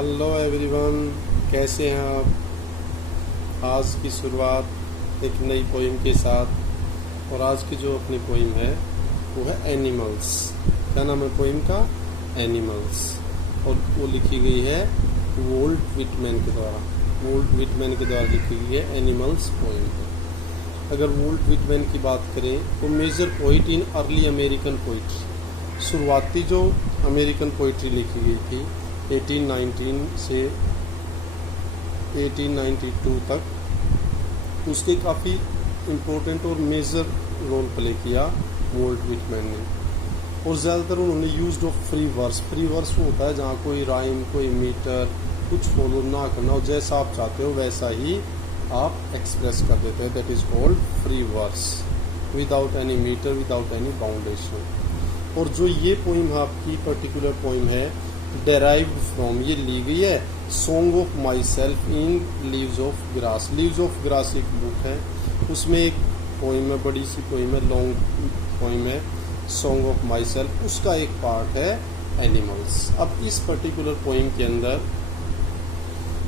Hello everyone, कैसे हैं आप। आज की शुरुआत एक नई पोइम के साथ। और आज की जो अपनी पोइम है वो है एनिमल्स। क्या नाम है पोइम का? एनिमल्स। और वो लिखी गई है वोल्ट विटमैन के द्वारा। वोल्ट विटमैन के द्वारा लिखी गई है एनिमल्स पोइम है। अगर वोल्ट विटमैन की बात करें तो major poet in early American poetry. शुरुआती जो अमेरिकन पोइट्री लिखी गई थी 1819 से 1892 तक, उसके काफ़ी इम्पोर्टेंट और मेजर रोल प्ले किया वोल्ट विटमैन ने। और ज़्यादातर उन्होंने used of free verse. Free verse वो होता है जहाँ कोई राइम, कोई मीटर, कुछ फॉलो ना करना हो, जैसा आप चाहते हो वैसा ही आप एक्सप्रेस कर देते हैं। That is called free verse, without any metre, without any boundation. और जो ये पोइम आपकी पर्टिकुलर पोइम है डेराइव्ड फ्रॉम, ये ली गई है Song of Myself in Leaves of Grass. Leaves of Grass एक बुक है, उसमें एक पोइम है, बड़ी सी पोइम है, लॉन्ग पोइम है सॉन्ग ऑफ माई सेल्फ। उसका एक पार्ट है एनिमल्स। अब इस पर्टिकुलर पोइम के अंदर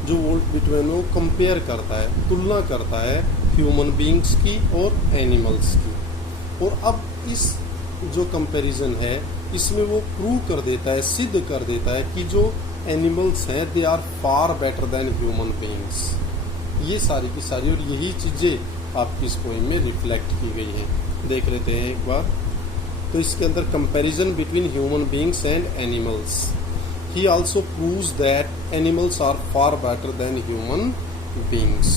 जो वोल्ट विटमैन वो कंपेयर करता है, तुलना करता है ह्यूमन बींग्स की और एनिमल्स की। और अब इस जो कंपैरिजन है इसमें वो प्रूव कर देता है, सिद्ध कर देता है कि जो एनिमल्स हैं they are far better than human beings. ये सारी की सारी और यही चीज़ें आपकी इस पोइम में रिफ्लेक्ट की गई हैं। देख लेते हैं एक बार। तो इसके अंदर comparison between human beings and animals. He also proves that animals are far better than human beings.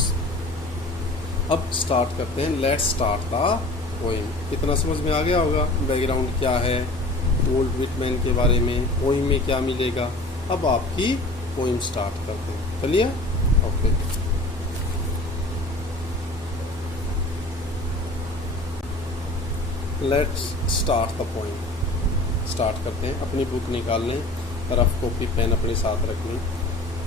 अब स्टार्ट करते हैं। Let's start the poem. कितना समझ में आ गया होगा बैकग्राउंड क्या है वोल्ट विटमैन के बारे में, पोइम में क्या मिलेगा। अब आपकी पोइम स्टार्ट करते हैं। चलिए okay. Let's start the poem. Start करते हैं। अपनी बुक निकाल लें, रफ कॉपी पेन अपने साथ रख लें।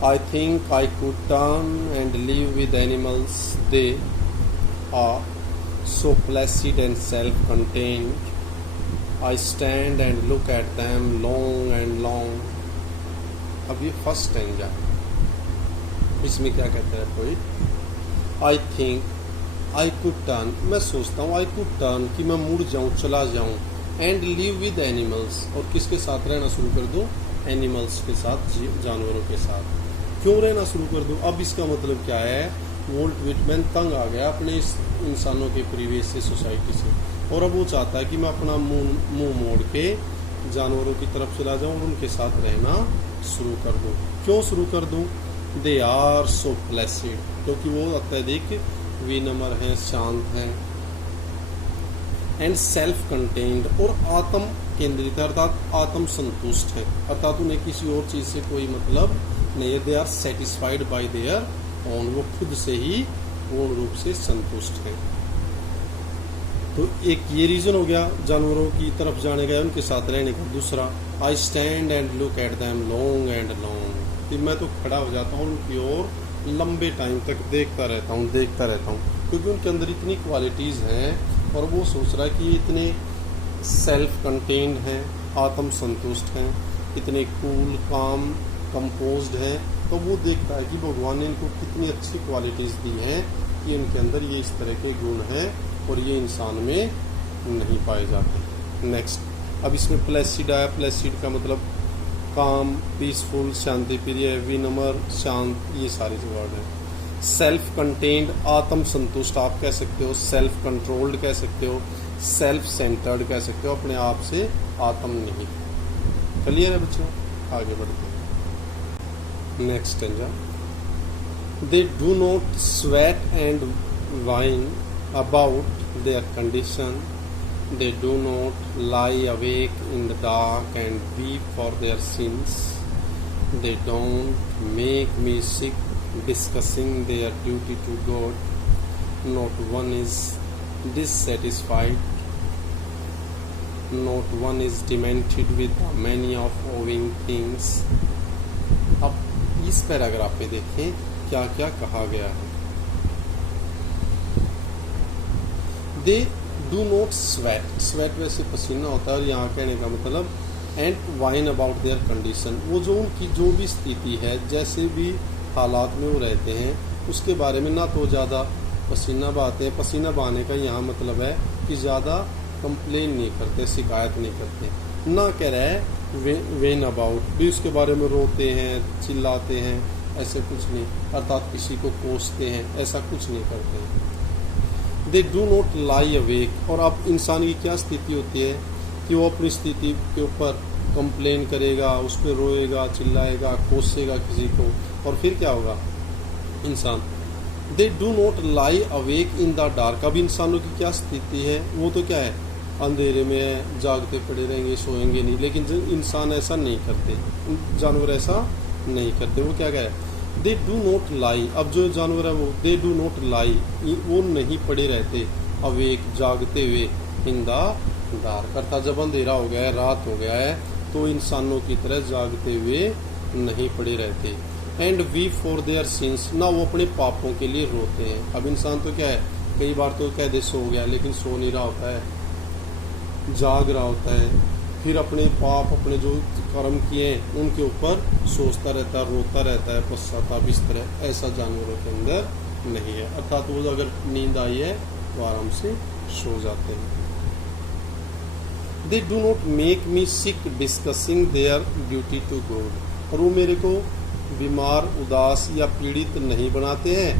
I think I could turn and live with animals, they are so placid and self-contained. I stand and look at them long and long. अब ये फर्स्ट स्टैंजा, इसमें क्या कहता है poet? I think I could turn, मैं सोचता हूँ I could turn कि मैं मुड़ जाऊँ, चला जाऊँ, and live with animals, और किसके साथ रहना शुरू कर दूँ? एनिमल्स के साथ, जानवरों के साथ। क्यों रहना शुरू कर दूँ? अब इसका मतलब क्या है? वोल्ट विटमैन तंग आ गया अपने इस इंसानों के परिवेश से, सोसाइटी से, और अब वो चाहता है कि मैं अपना मुंह मोड़ के जानवरों की तरफ चला जाऊं और उनके साथ रहना शुरू कर दूं। क्यों शुरू कर दूं? दे आर सो प्लेसिड, क्योंकि वो अत्यधिक विनम्र हैं, शांत हैं, एंड सेल्फ कंटेन्ड, और आत्म केंद्रित है, अर्थात आत्म संतुष्ट है, अर्थात उन्हें किसी और चीज़ से कोई मतलब नहीं है। They are satisfied by their own, वो खुद से ही पूर्ण रूप से संतुष्ट है। तो एक ये रीजन हो गया जानवरों की तरफ जाने का, उनके साथ रहने का। दूसरा, I stand and look at them long and long, कि मैं तो खड़ा हो जाता हूँ उनकी ओर, लंबे टाइम तक देखता रहता हूँ, क्योंकि उनके अंदर इतनी क्वालिटीज़ हैं और वो सोच रहा है कि इतने सेल्फ कंटेन्ड हैं, आत्म संतुष्ट हैं, इतने कूल, काम, कंपोज्ड हैं। तो वो देखता है कि भगवान ने इनको कितनी अच्छी क्वालिटीज़ दी हैं कि इनके अंदर ये इस तरह के गुण हैं और ये इंसान में नहीं पाए जाते। नेक्स्ट, अब इसमें प्लेसिड आया। प्लेसिड का मतलब काम, पीसफुल, शांति प्रिय, विनम्र, शांत, ये सारे जो वर्ड हैं। सेल्फ कंटेन्ड, आत्म संतुष्ट आप कह सकते हो, सेल्फ कंट्रोल्ड कह सकते हो, सेल्फ सेंटर्ड कह सकते हो, अपने आप से आत्म नहीं। क्लियर है बच्चों? आगे बढ़ते हैं। Next stanza. They do not sweat and whine about their condition. They do not lie awake in the dark and weep for their sins. They don't make me sick discussing their duty to God. Not one is dissatisfied. Not one is demented with the many of owing things. अब इस paragraph में देखें क्या क्या कहा गया है। दे do not sweat, sweat वैसे पसीना होता है, और यहाँ कहने का मतलब and wine about their condition, वो जो उनकी जो भी स्थिति है, जैसे भी हालात में वो रहते हैं, उसके बारे में ना तो ज़्यादा पसीना बहाते हैं। पसीना बहाने का यहाँ मतलब है कि ज़्यादा कंप्लेन नहीं करते, शिकायत नहीं करते। ना कह रहा है वेन अबाउट भी उसके बारे में रोते हैं, चिल्लाते हैं, ऐसे कुछ नहीं, अर्थात किसी को कोसते हैं, ऐसा कुछ नहीं करते हैं। They do not lie awake, और अब इंसान की क्या स्थिति होती है कि वो अपनी स्थिति के ऊपर कंप्लेन करेगा, उस पर रोएगा, चिल्लाएगा, कोसेगा किसी को, और फिर क्या होगा इंसान। दे do not lie awake in the dark, अब इंसानों की क्या स्थिति है, वो तो क्या है, अंधेरे में है, जागते पड़े रहेंगे, सोएंगे नहीं। लेकिन जो इंसान ऐसा नहीं करते, जानवर ऐसा नहीं करते। वो क्या कह रहा है, दे डू नॉट लाई, अब जो जानवर है वो दे डू नॉट लाई, वो नहीं पड़े रहते अवेक, जागते हुए, इन द डार्क, अर्थात जब अंधेरा हो गया है, रात हो गया है, तो इंसानों की तरह जागते हुए नहीं पड़े रहते। And we for their sins, ना वो अपने पापों के लिए रोते हैं। अब इंसान तो क्या है, कई बार तो कह दे सो गया, लेकिन सो नहीं रहा होता है, जाग रहा होता है, फिर अपने पाप, अपने जो कर्म किए हैं उनके ऊपर सोचता रहता है, रोता रहता है, पश्चाताप, इस तरह ऐसा जानवरों के अंदर नहीं है। अर्थात वो अगर नींद आई है तो आराम से सो जाते हैं। They do not make me sick discussing their duty to God, और वो मेरे को बीमार, उदास या पीड़ित नहीं बनाते हैं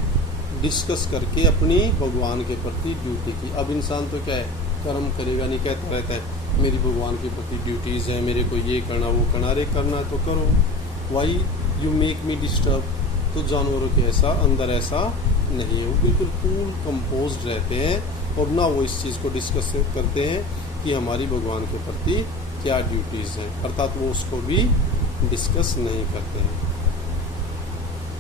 डिस्कस करके अपनी भगवान के प्रति ड्यूटी की। अब इंसान तो क्या है, कर्म करेगा नहीं, कहता रहता है मेरी भगवान के प्रति ड्यूटीज़ हैं, मेरे को ये करना, वो करना, अरे करना तो करो, why you make me disturb. तो जानवरों के ऐसा अंदर ऐसा नहीं है, वो बिल्कुल कूल कंपोज्ड रहते हैं, और ना वो इस चीज़ को डिस्कस करते हैं कि हमारी भगवान के प्रति क्या ड्यूटीज़ हैं, अर्थात वो उसको भी डिस्कस नहीं करते हैं।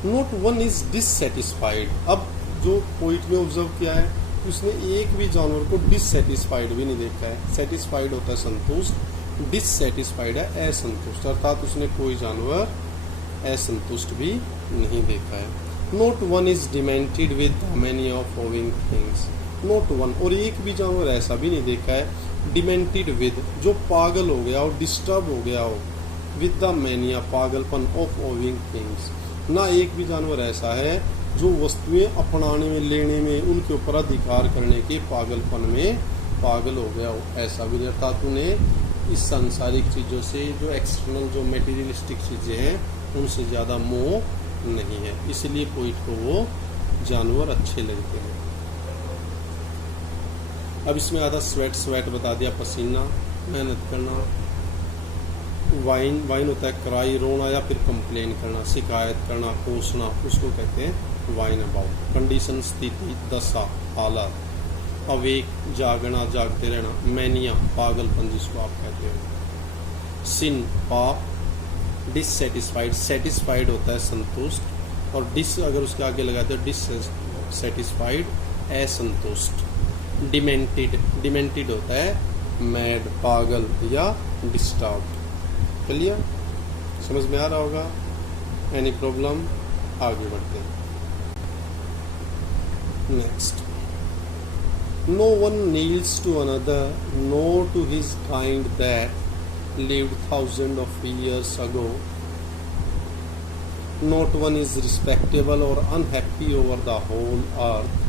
नोट वन इज डिससेटिस्फाइड, अब जो पॉइंट में ऑब्जर्व किया है, उसने एक भी जानवर को डिससेटिस्फाइड भी नहीं देखा है। सेटिस्फाइड होता है संतुष्ट, डिससेटिस्फाइड है असंतुष्ट, अर्थात उसने कोई जानवर असंतुष्ट भी नहीं देखा है। Note one is demented with many of owing things, note one, और एक भी जानवर ऐसा भी नहीं देखा है डिमेंटेड विद, जो पागल हो गया हो, डिस्टर्ब हो गया हो, विद द मैनिया, पागलपन, ऑफ ओविंग थिंग्स, ना एक भी जानवर ऐसा है जो वस्तुएं अपनाने में, लेने में, उनके ऊपर अधिकार करने के पागलपन में पागल हो गया हो, ऐसा भी नहीं। अर्थात उन्हें इस सांसारिक चीज़ों से, जो एक्सटर्नल, जो मटेरियलिस्टिक चीज़ें हैं, उनसे ज़्यादा मोह नहीं है, इसलिए पोइट को वो जानवर अच्छे लगते हैं। अब इसमें आधा स्वेट बता दिया, पसीना, मेहनत करना। वाइन होता है क्राई, रोना या फिर कंप्लेन करना, शिकायत करना, कोसना, उसको कहते हैं वाइन अबाउट। कंडीशन, स्थिति, दशा, हालत। अवेक, जागना, जागते रहना। मैनिया, पागलपन जिसको आप कहते हो। सिन, पाप। डिससेटिस्फाइड, सेटिस्फाइड होता है संतुष्ट, और डिस अगर उसके आगे लगाते हो डिससेटिस्फाइड, असंतुष्ट। डिमेंटेड होता है मैड, पागल या डिस्टर्ब। क्लियर, समझ में आ रहा होगा? Any problem? आगे बढ़ते हैं। Next, no one kneels to another, no to his kind that lived thousand of years ago, not one is respectable or unhappy over the whole earth,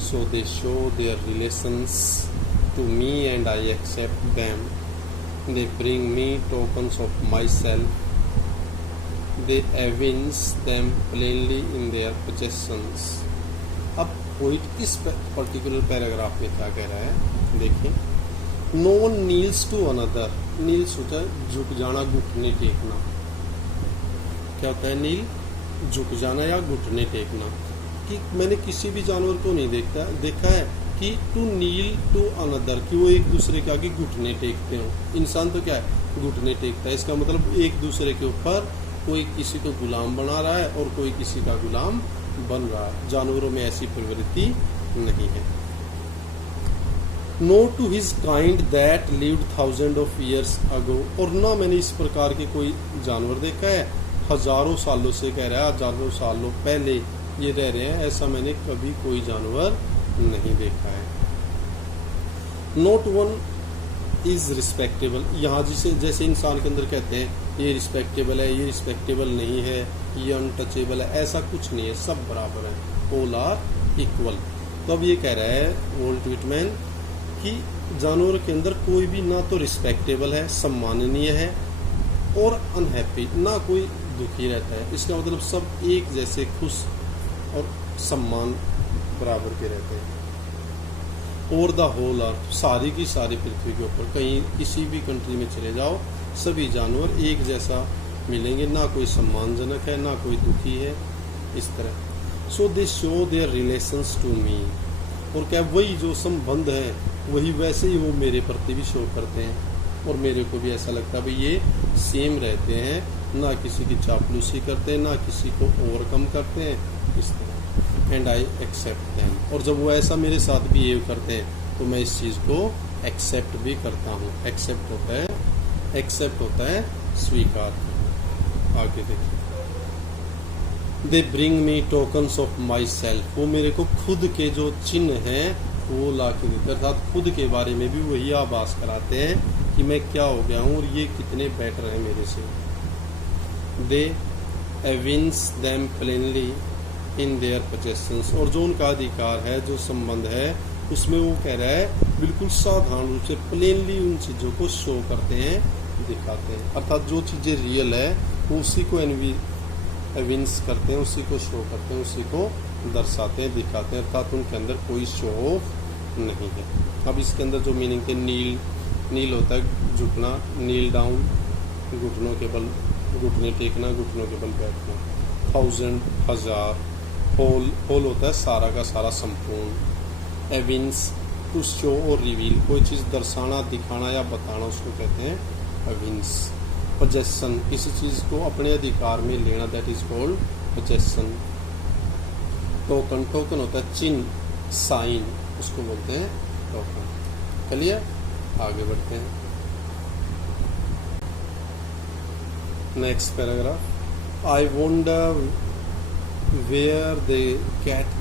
so they show their relations to me and I accept them. They bring me tokens of myself. They evince them plainly in their possessions. अब poet इस particular paragraph में क्या कह रहा है देखिए। No one kneels to another, kneels होता है झुक जाना, घुटने टेकना। क्या होता है नील? झुक जाना या घुटने टेकना। कि मैंने किसी भी जानवर को नहीं देखा है कि टू नील टू अनदर, कि वो एक दूसरे के आगे घुटने टेकते हो। इंसान तो क्या है, घुटने टेकता है। इसका मतलब एक दूसरे के ऊपर कोई किसी को गुलाम बना रहा है और कोई किसी का गुलाम बन रहा है। जानवरों में ऐसी प्रवृत्ति नहीं है। No to his kind that lived thousand of years ago, और ना मैंने इस प्रकार के कोई जानवर देखा है हजारों सालों से, कह रहा है हजारों सालों पहले ये रह रहे हैं, ऐसा मैंने कभी कोई जानवर नहीं देखा है। नोट वन इज़ रिस्पेक्टेबल, यहाँ जिसे जैसे इंसान के अंदर कहते हैं ये रिस्पेक्टेबल है, ये रिस्पेक्टेबल नहीं है, ये अनटचेबल है, ऐसा कुछ नहीं है, सब बराबर है, ऑल आर इक्वल। तो अब ये कह रहा है वॉल्ट विटमैन कि जानवर के अंदर कोई भी ना तो रिस्पेक्टेबल है, सम्माननीय है, और अनहैप्पी, ना कोई दुखी रहता है। इसका मतलब सब एक जैसे खुश और सम्मान बराबर के रहते हैं। और द होल अर्थ, सारी की सारी पृथ्वी के ऊपर कहीं किसी भी कंट्री में चले जाओ, सभी जानवर एक जैसा मिलेंगे, ना कोई सम्मानजनक है, ना कोई दुखी है, इस तरह। So they show their relations to me, और क्या वही जो संबंध है वही वैसे ही वो मेरे प्रति भी शो करते हैं, और मेरे को भी ऐसा लगता है भाई ये सेम रहते हैं, ना किसी की चापलूसी करते हैं, ना किसी को ओवरकम करते हैं, इस तरह। एंड आई एक्सेप्ट दैम, और जब वो ऐसा मेरे साथ बिहेव करते हैं तो मैं इस चीज़ को एक्सेप्ट भी करता हूँ। एक्सेप्ट होता है स्वीकार करना। आगे देखिए, they bring me tokens of my self, वो मेरे को खुद के जो चिन्ह हैं वो ला के देते, अर्थात खुद के बारे में भी वही आभास कराते हैं कि मैं क्या हो गया हूँ और ये कितने बेटर हैं मेरे से। They evince them plainly in their possessions, और जो उनका अधिकार है, जो संबंध है, उसमें वो कह रहा है बिल्कुल साधारण रूप से प्लेनली उन चीज़ों को शो करते हैं, दिखाते हैं, अर्थात जो चीज़ें रियल है वो उसी को एविंस करते हैं, उसी को शो करते हैं, उसी को दर्शाते हैं, दिखाते हैं, अर्थात उनके अंदर कोई शो ऑफ नहीं है। अब इसके अंदर जो मीनिंग है, नील होता है झुकना, नील डाउन, घुटनों के बल, घुटने टेकना, घुटनों के बल बैठना, 1000 हजार, होल होता है सारा का सारा संपूर्ण, एविंस टू शो और रिवील, कोई चीज़ दर्शाना, दिखाना या बताना, उसको कहते हैं एविंस। पोजेशन, किसी चीज़ को अपने अधिकार में लेना, that is called possession. Token होता है चिन्ह, साइन, उसको बोलते हैं टोकन। चलिए आगे बढ़ते हैं। Next paragraph, I wonder where they get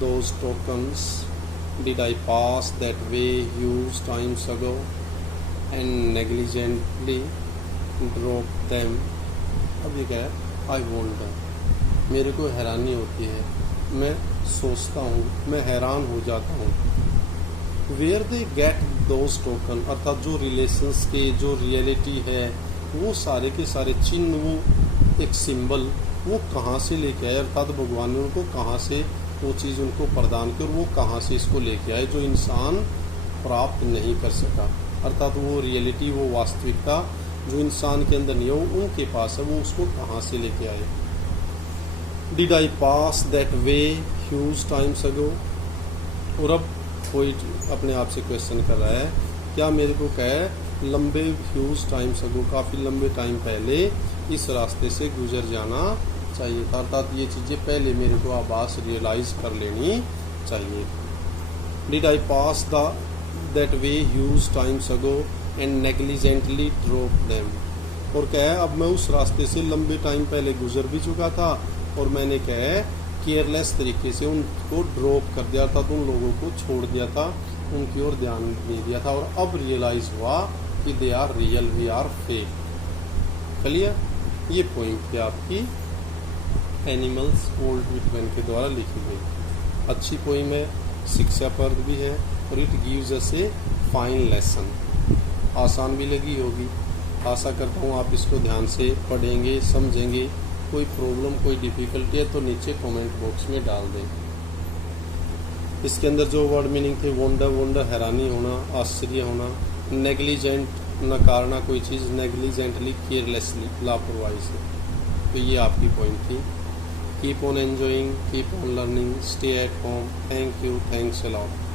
those tokens, did I pass that way huge times ago and negligently drop them। अब ये क्या है, I wonder, मेरे को हैरानी होती है, मैं सोचता हूँ, मैं हैरान हो जाता हूँ। where they get those token, अर्थात जो रिलेशंस के, जो रियलिटी है, वो सारे के सारे चिन्ह, वो एक सिंबल, वो कहाँ से लेके आए, अर्थात भगवान ने उनको कहाँ से वो चीज़ उनको प्रदान की, और वो कहाँ से इसको लेके आए जो इंसान प्राप्त नहीं कर सका, अर्थात वो रियलिटी, वो वास्तविकता जो इंसान के अंदर नहीं है वो उनके पास है, वो उसको कहाँ से लेके आए। Did I pass that way huge times ago, और अब कोई अपने आप से क्वेश्चन कर रहा है, क्या मेरे को कहे लंबे ह्यूज टाइम्स अगो, काफ़ी लंबे टाइम पहले इस रास्ते से गुजर जाना चाहिए था, अर्थात ये चीज़ें पहले मेरे को आभास रियलाइज कर लेनी चाहिए। Did I pass that way huge times ago and negligently drop them, और क्या है अब मैं उस रास्ते से लंबे टाइम पहले गुजर भी चुका था, और मैंने क्या है केयरलेस तरीके से उनको ड्रॉप कर दिया था, तो उन लोगों को छोड़ दिया था, उनकी ओर ध्यान नहीं दिया था, और अब रियलाइज हुआ कि they are real, we are fake. चलिए, ये पॉइंट थी आपकी एनिमल्स वॉल्ट विटमैन के द्वारा लिखी गई। अच्छी पोइम है, शिक्षाप्रद भी है, और it gives us a fine lesson. आसान भी लगी होगी, आशा करता हूँ आप इसको ध्यान से पढ़ेंगे, समझेंगे। कोई प्रॉब्लम, कोई डिफ़िकल्टी है तो नीचे कमेंट बॉक्स में डाल दें। इसके अंदर जो वर्ड मीनिंग थे, वंडर हैरानी होना, आश्चर्य होना, नेग्लिजेंट नकारना कोई चीज़, नेग्लिजेंटली केयरलेसली लापरवाही से, तो ये आपकी पॉइंट थी। Keep on enjoying, keep on learning, stay at home. Thank you, thanks a lot.